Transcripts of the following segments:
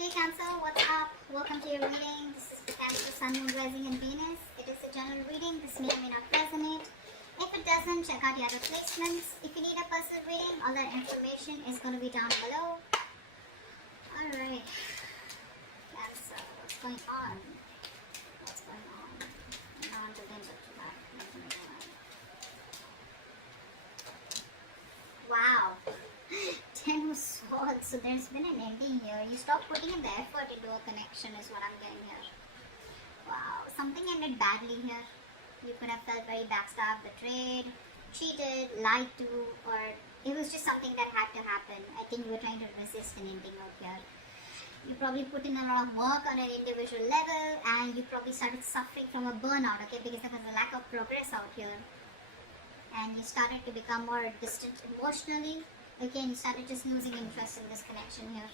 Hey Cancer, what's up? Welcome to your reading. This is the Cancer, Sun, Moon, Rising and Venus. It is a general reading. This may or may not resonate. If it doesn't, check out the other placements. If you need a personal reading, all that information is going to be down below. Alright. Cancer, what's going on? What's going on? Now until the end of July. Wow. 10 of Swords. So there's been an ending here. You stop putting in the effort into a connection is what I'm getting here. Wow. Something ended badly here. You could have felt very backstabbed, betrayed, cheated, lied to, or it was just something that had to happen. I think you were trying to resist an ending out here. You probably put in a lot of work on an individual level and you probably started suffering from a burnout, okay, because there was a lack of progress out here. And you started to become more distant emotionally. Okay, and you started just losing interest in this connection here.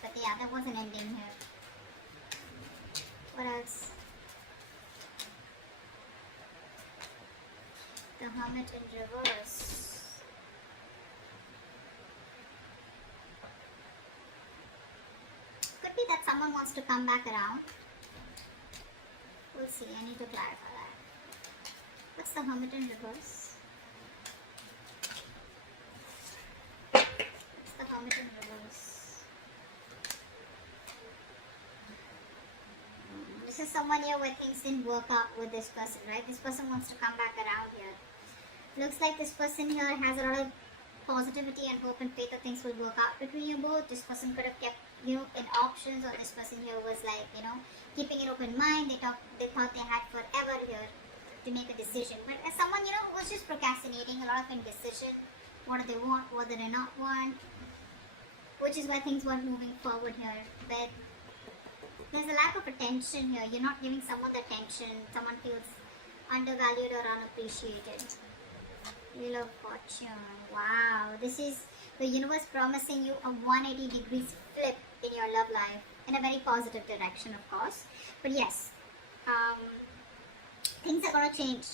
But yeah, there was an ending here. What else? The Hermit in reverse. Could be that someone wants to come back around. We'll see, I need to clarify that. What's the Hermit in reverse? Hermit in reverse. This is someone here where things didn't work out with this person, right? This person wants to come back around here. Looks like this person here has a lot of positivity and hope and faith that things will work out between you both. This person could have kept you in options, or this person here was like, keeping an open mind. They thought they had forever here to make a decision. But as someone, who was just procrastinating, a lot of indecision. What do they want? What do they not want? Which is why things weren't moving forward here. But there's a lack of attention here. You're not giving someone the attention. Someone feels undervalued or unappreciated. Wheel of Fortune. Wow. This is the universe promising you a 180 degrees flip in your love life. In a very positive direction, of course. But yes, things are going to change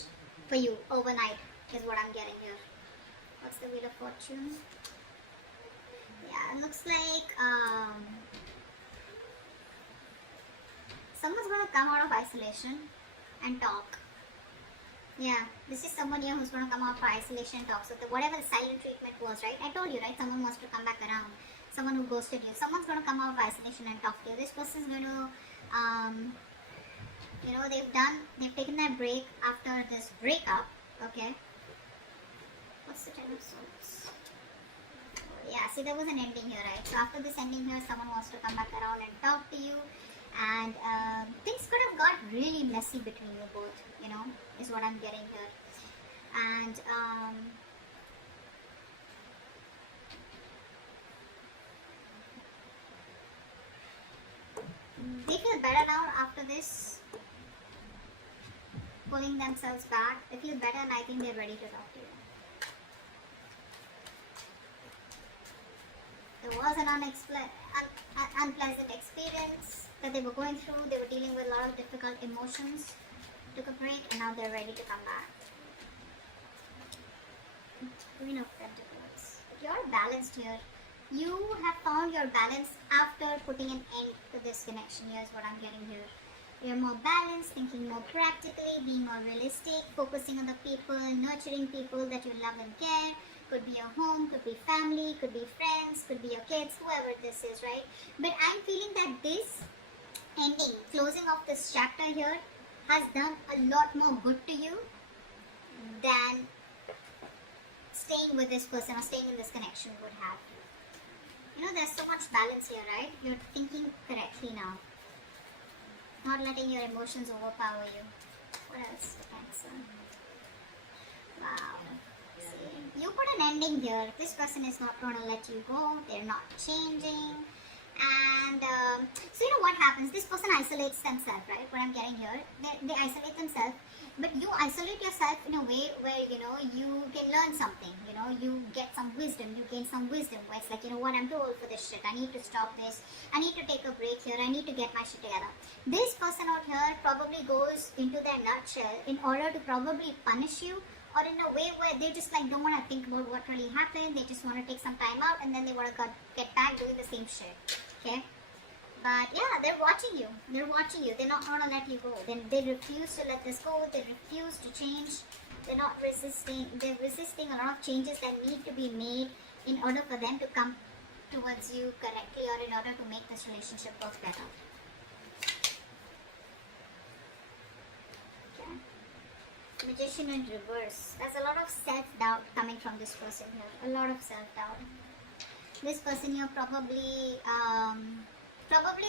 for you overnight is what I'm getting here. What's the Wheel of Fortune? Yeah, it looks like someone's going to come out of isolation and talk. Yeah, this is someone here who's going to come out of isolation and talk. So whatever the silent treatment was, right? I told you, right? Someone wants to come back around. Someone who ghosted you. Someone's going to come out of isolation and talk to you. This person's going to, they've taken their break after this breakup. Okay. What's the Ten of Swords? Yeah, see, there was an ending here, right? So after this ending here, someone wants to come back around and talk to you, and things could have got really messy between you both, is what I'm getting here. And they feel better now after this, pulling themselves back. They feel better, and I think they're ready to talk to you. There was an unpleasant experience that they were going through. They were dealing with a lot of difficult emotions. Took a break and now they're ready to come back. Queen of Pentacles. You're balanced here. You have found your balance after putting an end to this connection. Here's what I'm getting here. You're more balanced, thinking more practically, being more realistic, focusing on the people, nurturing people that you love and care. Could be your home, could be family, could be friends, could be your kids, whoever this is, right? But I'm feeling that this ending, closing off this chapter here, has done a lot more good to you than staying with this person or staying in this connection would have. There's so much balance here, right? You're thinking correctly now. Not letting your emotions overpower you. What else? Cancer. Wow. You put an ending here. This person is not going to let you go. They're not changing. And so what happens? This person isolates themselves, right? What I'm getting here. They isolate themselves. But you isolate yourself in a way where, you can learn something. You get some wisdom. You gain some wisdom. Where it's like, what, I'm too old for this shit. I need to stop this. I need to take a break here. I need to get my shit together. This person out here probably goes into their nutshell in order to probably punish you or in a way where they just like don't want to think about what really happened. They just want to take some time out and then they want to get back doing the same shit. Okay. But yeah, they're watching you. They're watching you. They're not gonna let you go. They refuse to let this go. They refuse to change. They're not resisting. They're resisting a lot of changes that need to be made in order for them to come towards you correctly, or in order to make this relationship work better. Okay. Magician in reverse. There's a lot of self-doubt coming from this person here. A lot of self-doubt. This person here probably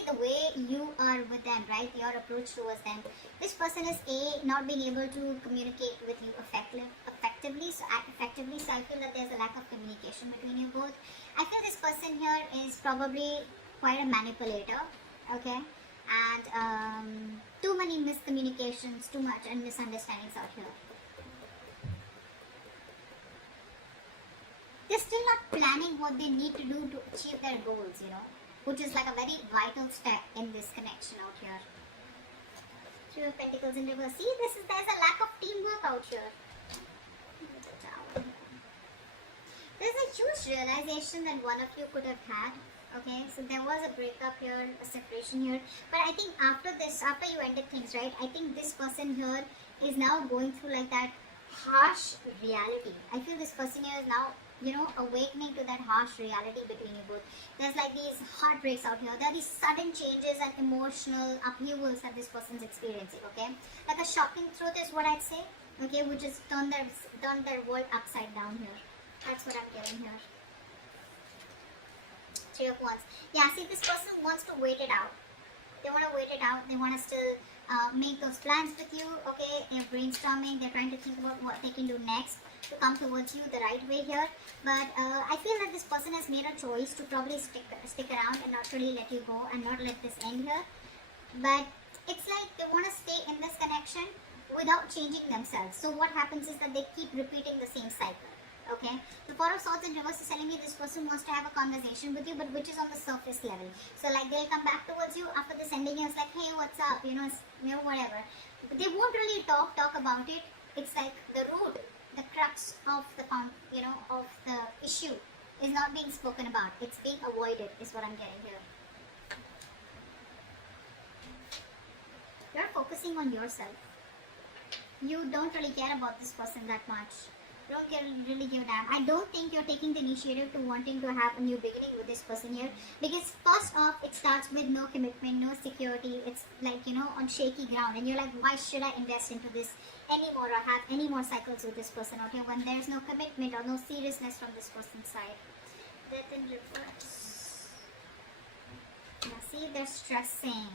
the way you are with them, right? Your approach towards them. This person is not being able to communicate with you effectively. So I feel that there's a lack of communication between you both. I feel this person here is probably quite a manipulator, okay? And too many miscommunications, too much and misunderstandings out here. They're still not planning what they need to do to achieve their goals, you know, which is like a very vital step in this connection out here. Three of Pentacles in reverse. See, there's a lack of teamwork out here. There's a huge realization that one of you could have had. Okay, so there was a breakup here, a separation here. But I think after this, after you ended things, right, I think this person here is now going through like that harsh reality. I feel this person here is now, you know, awakening to that harsh reality between you both. There's like these heartbreaks out here. There are these sudden changes and emotional upheavals that this person's experiencing, okay? Like a shocking truth is what I'd say, okay, which is turned their world upside down here. That's what I'm getting here. Three of Wands. Yeah, see, this person wants to wait it out. They want to wait it out. They want to still make those plans with you, okay? They're brainstorming. They're trying to think about what they can do next to come towards you the right way here. But I feel that this person has made a choice to probably stick around and not really let you go and not let this end here. But it's like they want to stay in this connection without changing themselves. So what happens is that they keep repeating the same cycle. Okay, the Four of Swords in reverse is telling me this person wants to have a conversation with you, but which is on the surface level. So like they'll come back towards you after this ending. It's like, hey, what's up? You know, whatever. But they won't really talk about it. It's like the root, the crux of the of the issue is not being spoken about. It's being avoided. Is what I'm getting here. You're focusing on yourself. You don't really care about this person that much. Don't really give a damn. I don't think you're taking the initiative to wanting to have a new beginning with this person here, because first off, it starts with no commitment, no security. It's like, you know, on shaky ground, and you're like, why should I invest into this anymore or have any more cycles with this person, okay, when there's no commitment or no seriousness from this person's side. Death in reverse. Yeah, see, they're stressing.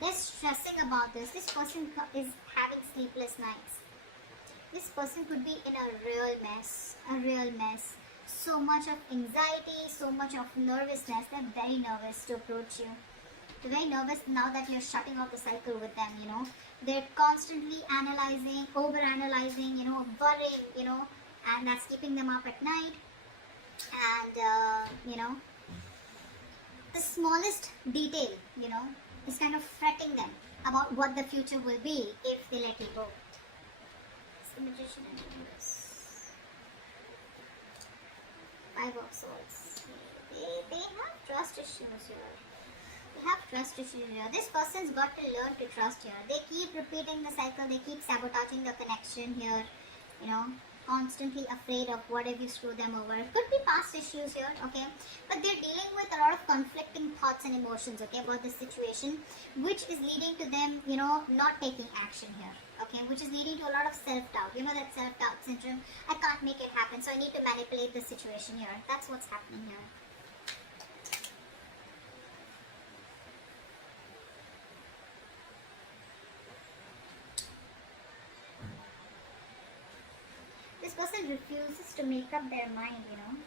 They're stressing about this. This person is having sleepless nights. This person could be in a real mess, so much of anxiety, so much of nervousness. They're very nervous to approach you. They're very nervous now that you're shutting off the cycle with them, you know. They're constantly analyzing, over-analyzing, you know, worrying, you know, and that's keeping them up at night. And, you know, the smallest detail, you know, is kind of fretting them about what the future will be if they let you go. The Magician and reverse. Five of Swords. They have trust issues here. They have trust issues here. This person's got to learn to trust here. They keep repeating the cycle. They keep sabotaging the connection here. You know, constantly afraid of what if you screw them over. Could be past issues here, okay? But they're dealing with a lot of conflicting thoughts and emotions, okay, about this situation, which is leading to them, you know, not taking action here. Okay, which is leading to a lot of self-doubt. You know, that self-doubt syndrome. I can't make it happen, so I need to manipulate the situation here. That's what's happening here. This person refuses to make up their mind, you know.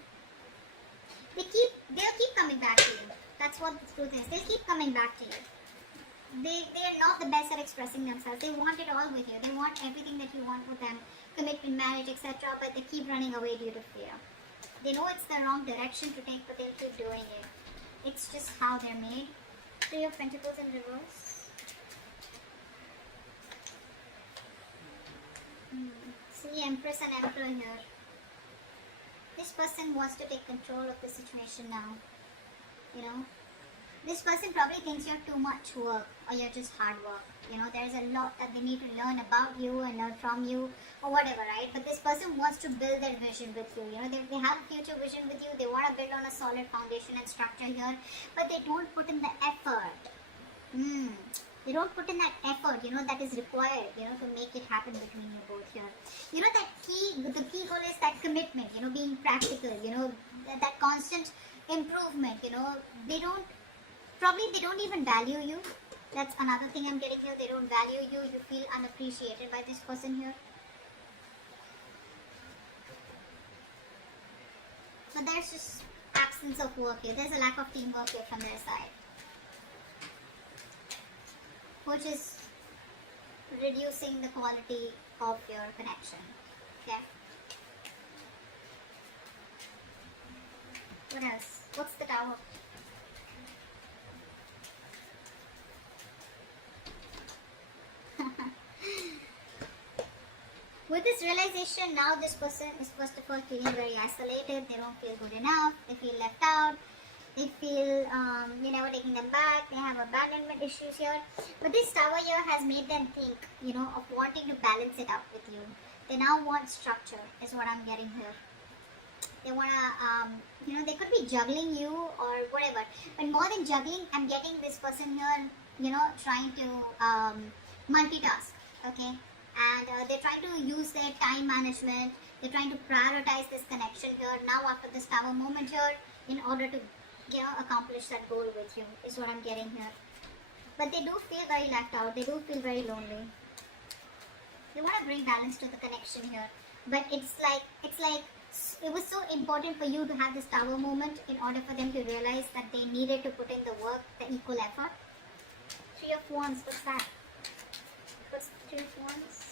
They'll keep coming back to you. That's what the truth is. They'll keep coming back to you. They're not the best at expressing themselves. They want it all with you. They want everything that you want with them, commitment, marriage, etc. But they keep running away due to fear. They know it's the wrong direction to take, but they'll keep doing it. It's just how they're made. Three of Pentacles in reverse. See, the Empress and Emperor here. This person wants to take control of the situation now. You know, this person probably thinks you're too much work or you're just hard work. You know, there's a lot that they need to learn about you and learn from you or whatever, right? But this person wants to build their vision with you. You know, they have a future vision with you. They want to build on a solid foundation and structure here, but they don't put in the effort. They don't put in that effort, you know, that is required, you know, to make it happen between you both here. You know, the key goal is that commitment, you know, being practical, you know, that constant improvement, you know. They don't even value you. That's another thing I'm getting here. They don't value you. You feel unappreciated by this person here. But there's just absence of work here. There's a lack of teamwork here from their side, which is reducing the quality of your connection. Okay. What else? What's the Tower? With this realization, now this person is first of all feeling very isolated. They don't feel good enough. They feel left out. They feel you're never taking them back. They have abandonment issues here. But this Tower here has made them think, you know, of wanting to balance it out with you. They now want structure, is what I'm getting here. They want to, you know, they could be juggling you or whatever. But more than juggling, I'm getting this person here, you know, trying to multitask, okay? And they're trying to use their time management. They're trying to prioritize this connection here now after this Tower moment here in order to, you know, accomplish that goal with you, is what I'm getting here. But they do feel very left out. They do feel very lonely. They want to bring balance to the connection here. But it's like it was so important for you to have this Tower moment in order for them to realize that they needed to put in the work, the equal effort. Three of Wands, what's that? What's the Three of Wands?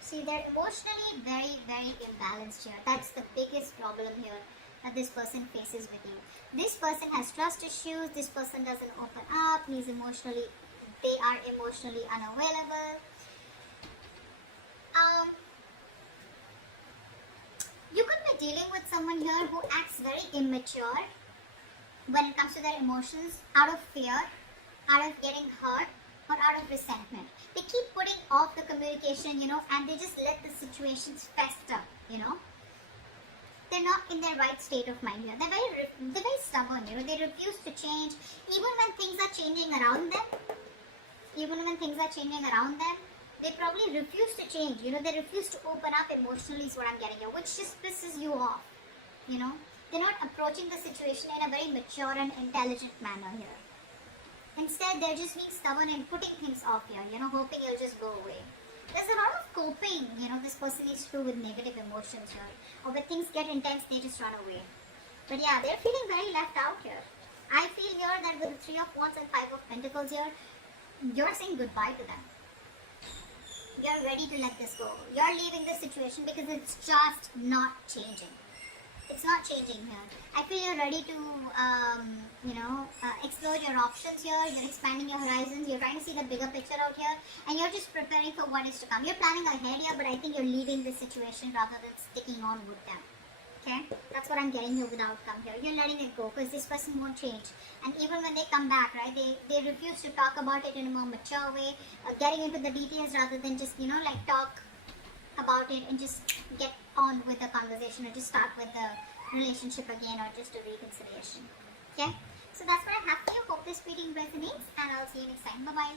See, they're emotionally very, very imbalanced here. That's the biggest problem here that this person faces with you. This person has trust issues. This person doesn't open up. They are emotionally unavailable. You could be dealing with someone here who acts very immature when it comes to their emotions, out of fear, out of getting hurt, or out of resentment. They keep putting off the communication, you know, and they just let the situations fester, you know. They're not in their right state of mind here. They're very stubborn, you know. They refuse to change, even when things are changing around them. They probably refuse to change, you know. They refuse to open up emotionally is what I'm getting here, which just pisses you off, you know. They're not approaching the situation in a very mature and intelligent manner here. Instead, they're just being stubborn and putting things off here, you know, hoping it'll just go away. There's a lot of coping, you know, this person needs to do with negative emotions here. Or when things get intense, they just run away. But yeah, they're feeling very left out here. I feel here that with the Three of Wands and Five of Pentacles here, you're saying goodbye to them. You're ready to let this go. You're leaving this situation because it's just not changing. It's not changing here. I feel you're ready to, explore your options here. You're expanding your horizons. You're trying to see the bigger picture out here. And you're just preparing for what is to come. You're planning ahead here, but I think you're leaving this situation rather than sticking on with them. Okay? That's what I'm getting here with the outcome here. You're letting it go because this person won't change. And even when they come back, right, they refuse to talk about it in a more mature way, getting into the details rather than just, you know, like talk about it and just get on with the conversation or just start with the relationship again or just a reconciliation. Okay? So that's what I have for you. Hope this reading resonates and I'll see you next time. Bye-bye.